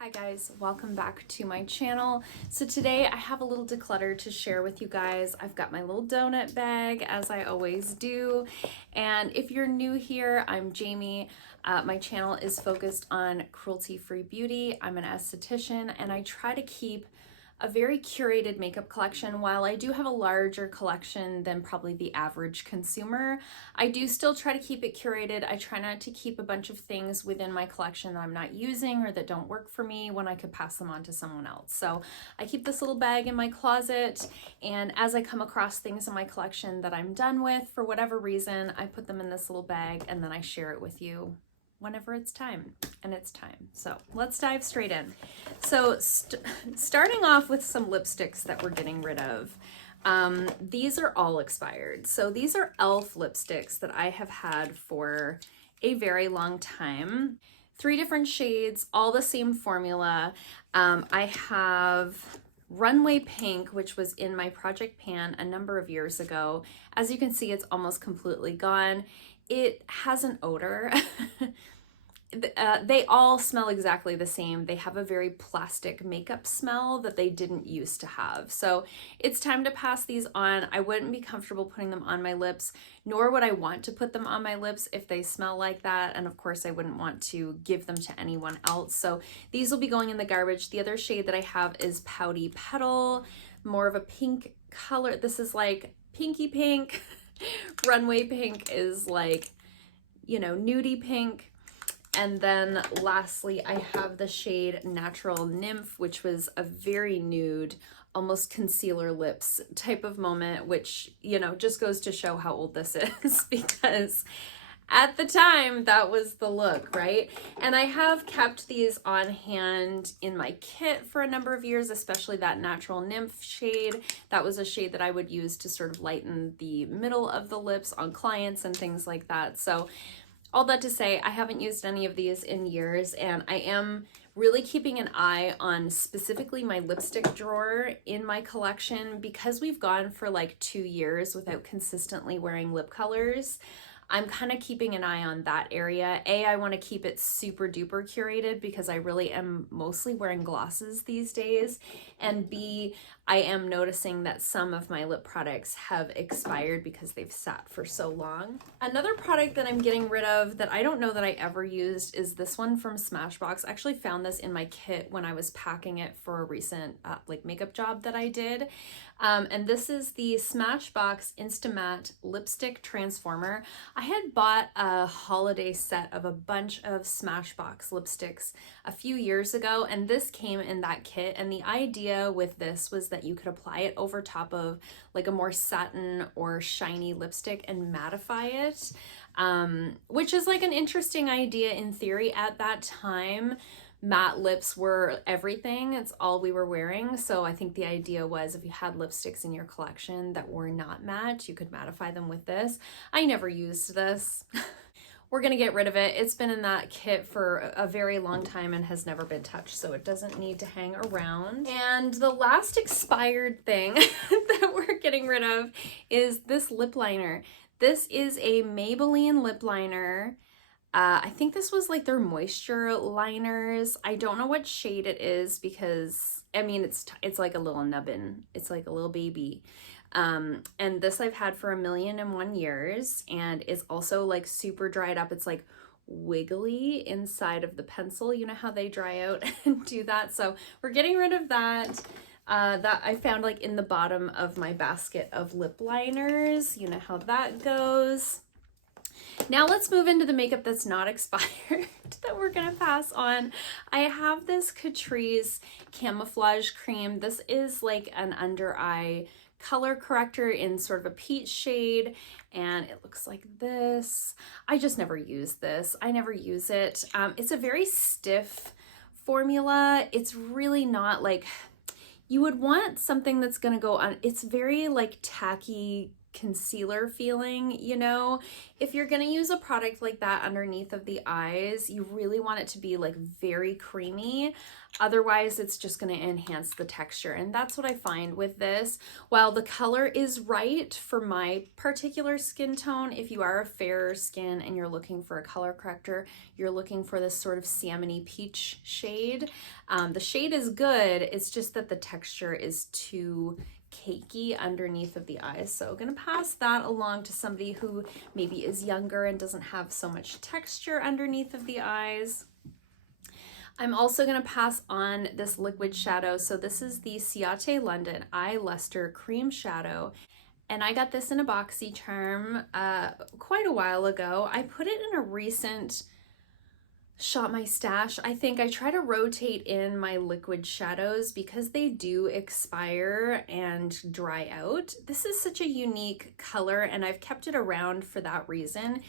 Hi guys, welcome back to my channel. So today I have a little declutter to share with you guys. I've got my little donut bag as I always do. And if you're new here, I'm Jamie. My channel is focused on cruelty-free beauty. I'm an esthetician and I try to keep a very curated makeup collection. While I do have a larger collection than probably the average consumer, I do still try to keep it curated. I try not to keep a bunch of things within my collection that I'm not using or that don't work for me when I could pass them on to someone else. So I keep this little bag in my closet, and as I come across things in my collection that I'm done with for whatever reason, I put them in this little bag and then I share it with you whenever it's time, and it's time. So let's dive straight in. So starting off with some lipsticks that we're getting rid of. These are all expired. So these are e.l.f. lipsticks that I have had for a very long time. 3 different shades, all the same formula. I have Runway Pink, which was in my project pan a number of years ago. As you can see, it's almost completely gone. It has an odor. They all smell exactly the same. They have a very plastic makeup smell that they didn't used to have. So it's time to pass these on. I wouldn't be comfortable putting them on my lips, nor would I want to put them on my lips if they smell like that. And of course, I wouldn't want to give them to anyone else. So these will be going in the garbage. The other shade that I have is Pouty Petal, more of a pink color. This is like pinky pink. Runway Pink is like, you know, nudie pink. And then lastly, I have the shade Natural Nymph, which was a very nude, almost concealer lips type of moment, which, you know, just goes to show how old this is because at the time that was the look, right? And I have kept these on hand in my kit for a number of years, especially that Natural Nymph shade. That was a shade that I would use to sort of lighten the middle of the lips on clients and things like that. So all that to say, I haven't used any of these in years, and I am really keeping an eye on specifically my lipstick drawer in my collection because we've gone for like 2 years without consistently wearing lip colors. I'm kind of keeping an eye on that area. A, I want to keep it super duper curated because I really am mostly wearing glosses these days. And B, I am noticing that some of my lip products have expired because they've sat for so long. Another product that I'm getting rid of that I don't know that I ever used is this one from Smashbox. I actually found this in my kit when I was packing it for a recent like makeup job that I did. And this is the Smashbox Instamatte Lipstick Transformer. I had bought a holiday set of a bunch of Smashbox lipsticks a few years ago, and this came in that kit. And the idea with this was that you could apply it over top of like a more satin or shiny lipstick and mattify it, which is like an interesting idea in theory. At that time, matte lips were everything. It's all we were wearing. So I think the idea was if you had lipsticks in your collection that were not matte, you could mattify them with this. I never used this. We're gonna get rid of it. It's been in that kit for a very long time and has never been touched, so it doesn't need to hang around. And the last expired thing that we're getting rid of is this lip liner. This is a Maybelline lip liner. I think this was like their moisture liners. I don't know what shade it is because, I mean, it's like a little nubbin. It's like a little baby. And this I've had for 1,000,001 years and is also like super dried up. It's like wiggly inside of the pencil. You know how they dry out and do that. So we're getting rid of that. That I found like in the bottom of my basket of lip liners. You know how that goes. Now let's move into the makeup that's not expired that we're gonna pass on. I have this Catrice Camouflage cream. This is like an under eye color corrector in sort of a peach shade, and it looks like this. I just never use this. I never use it. It's a very stiff formula. It's really not like, you would want something that's gonna go on. It's very like tacky concealer feeling, you know. If you're gonna use a product like that underneath of the eyes, you really want it to be like very creamy. Otherwise, it's just gonna enhance the texture. And that's what I find with this. While the color is right for my particular skin tone, if you are a fairer skin and you're looking for a color corrector, you're looking for this sort of salmony peach shade. The shade is good, it's just that the texture is too cakey underneath of the eyes. So I'm gonna pass that along to somebody who maybe is younger and doesn't have so much texture underneath of the eyes. I'm also gonna pass on this liquid shadow. So this is the Ciate London Eye Lustre Cream Shadow. And I got this in a BoxyCharm quite a while ago. I put it in a recent Shop My Stash. I think I try to rotate in my liquid shadows because they do expire and dry out. This is such a unique color and I've kept it around for that reason.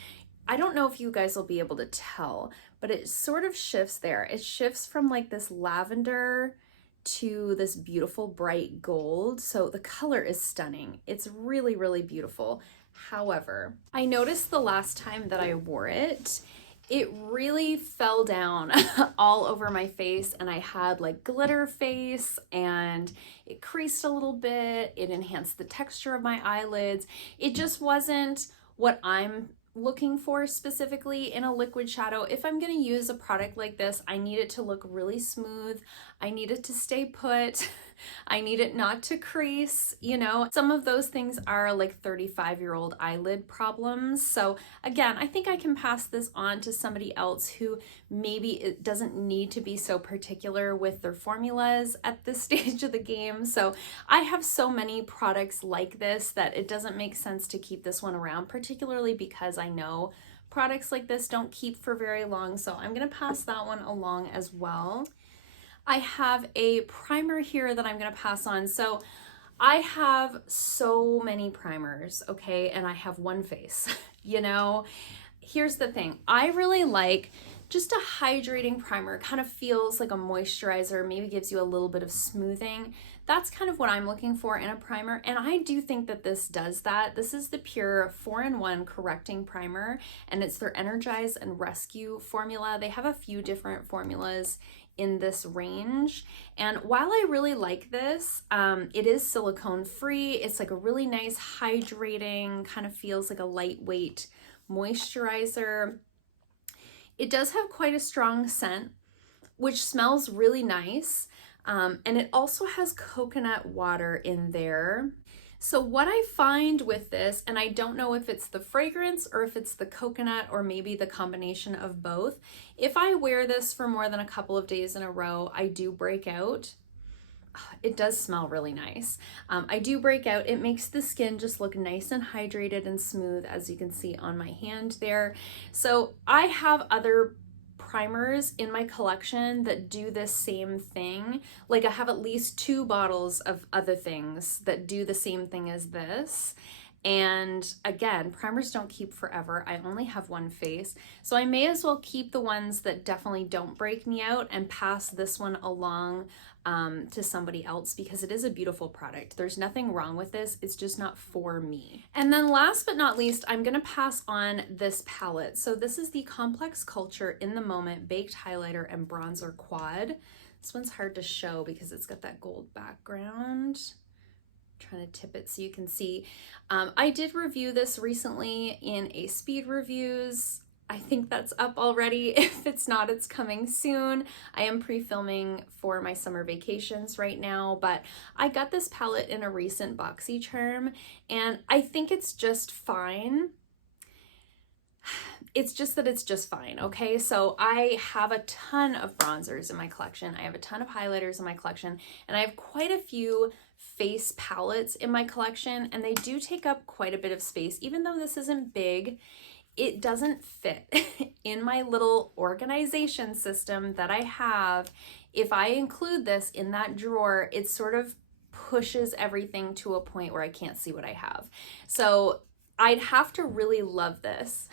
I don't know if you guys will be able to tell, but it sort of shifts there. It shifts from like this lavender to this beautiful bright gold. So the color is stunning. It's really, really beautiful. However, I noticed the last time that I wore it, it really fell down all over my face and I had like glitter face and it creased a little bit. It enhanced the texture of my eyelids. It just wasn't what I'm looking for specifically in a liquid shadow. If I'm going to use a product like this, I need it to look really smooth. I need it to stay put. I need it not to crease, you know. Some of those things are like 35-year-old eyelid problems. So again, I think I can pass this on to somebody else who maybe it doesn't need to be so particular with their formulas at this stage of the game. So I have so many products like this that it doesn't make sense to keep this one around, particularly because I know products like this don't keep for very long. So I'm going to pass that one along as well. I have a primer here that I'm going to pass on. So I have so many primers, okay, and I have one face, you know. Here's the thing. I really like just a hydrating primer. It kind of feels like a moisturizer, maybe gives you a little bit of smoothing. That's kind of what I'm looking for in a primer, and I do think that this does that. This is the Pure 4-in-1 Correcting Primer, and it's their Energize and Rescue formula. They have a few different formulas in this range, and while I really like this, it is silicone free. It's like a really nice hydrating, kind of feels like a lightweight moisturizer. It does have quite a strong scent, which smells really nice, and it also has coconut water in there. So what I find with this, and I don't know if it's the fragrance or if it's the coconut or maybe the combination of both, if I wear this for more than a couple of days in a row, I do break out. It does smell really nice. I do break out. It makes the skin just look nice and hydrated and smooth, as you can see on my hand there. So I have other primers in my collection that do this same thing. Like I have at least 2 bottles of other things that do the same thing as this. And again, primers don't keep forever. I only have one face, so I may as well keep the ones that definitely don't break me out and pass this one along to somebody else, because it is a beautiful product. There's nothing wrong with this. It's just not for me. And then last but not least, I'm going to pass on this palette. So this is the Complex Culture In the Moment Baked Highlighter and Bronzer Quad. This one's hard to show because it's got that gold background. Trying to tip it so you can see. I did review this recently in a speed reviews. I think that's up already. If it's not, it's coming soon. I am pre-filming for my summer vacations right now, but I got this palette in a recent BoxyCharm and I think it's just fine. It's just that it's just fine, okay? So I have a ton of bronzers in my collection. I have a ton of highlighters in my collection, and I have quite a few face palettes in my collection, and they do take up quite a bit of space. Even though this isn't big, it doesn't fit in my little organization system that I have. If I include this in that drawer, it sort of pushes everything to a point where I can't see what I have. So I'd have to really love this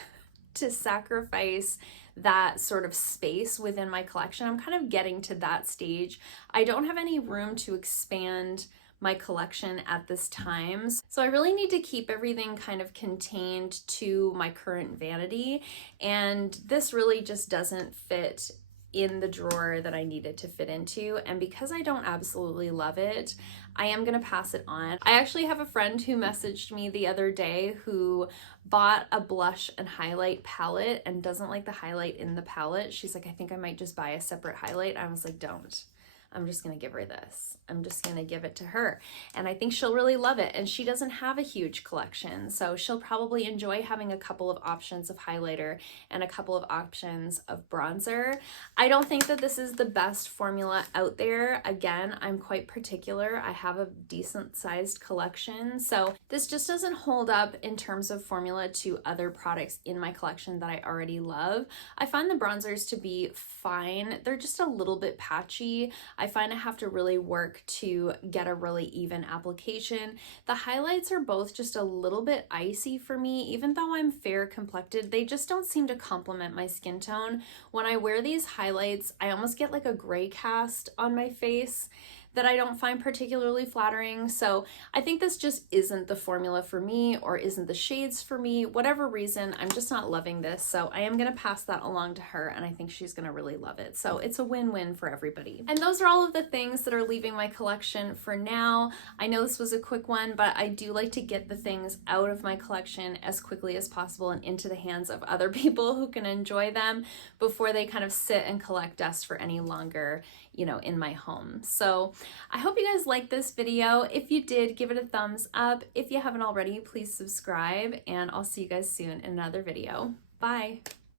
to sacrifice that sort of space within my collection. I'm kind of getting to that stage. I don't have any room to expand my collection at this time. So I really need to keep everything kind of contained to my current vanity, and this really just doesn't fit in the drawer that I needed to fit into. And because I don't absolutely love it, I am gonna pass it on. I actually have a friend who messaged me the other day who bought a blush and highlight palette and doesn't like the highlight in the palette. She's like, I think I might just buy a separate highlight. I was like, don't. I'm just gonna give her this. I'm just gonna give it to her. And I think she'll really love it. And she doesn't have a huge collection, so she'll probably enjoy having a couple of options of highlighter and a couple of options of bronzer. I don't think that this is the best formula out there. Again, I'm quite particular. I have a decent sized collection, so this just doesn't hold up in terms of formula to other products in my collection that I already love. I find the bronzers to be fine. They're just a little bit patchy. I find I have to really work to get a really even application. The highlights are both just a little bit icy for me. Even though I'm fair complected, they just don't seem to complement my skin tone. When I wear these highlights, I almost get like a gray cast on my face that I don't find particularly flattering. So I think this just isn't the formula for me, or isn't the shades for me. Whatever reason, I'm just not loving this. So I am gonna pass that along to her, and I think she's gonna really love it. So it's a win-win for everybody. And those are all of the things that are leaving my collection for now. I know this was a quick one, but I do like to get the things out of my collection as quickly as possible and into the hands of other people who can enjoy them before they kind of sit and collect dust for any longer, you know, in my home. So I hope you guys liked this video. If you did, give it a thumbs up. If you haven't already, please subscribe, and I'll see you guys soon in another video. Bye.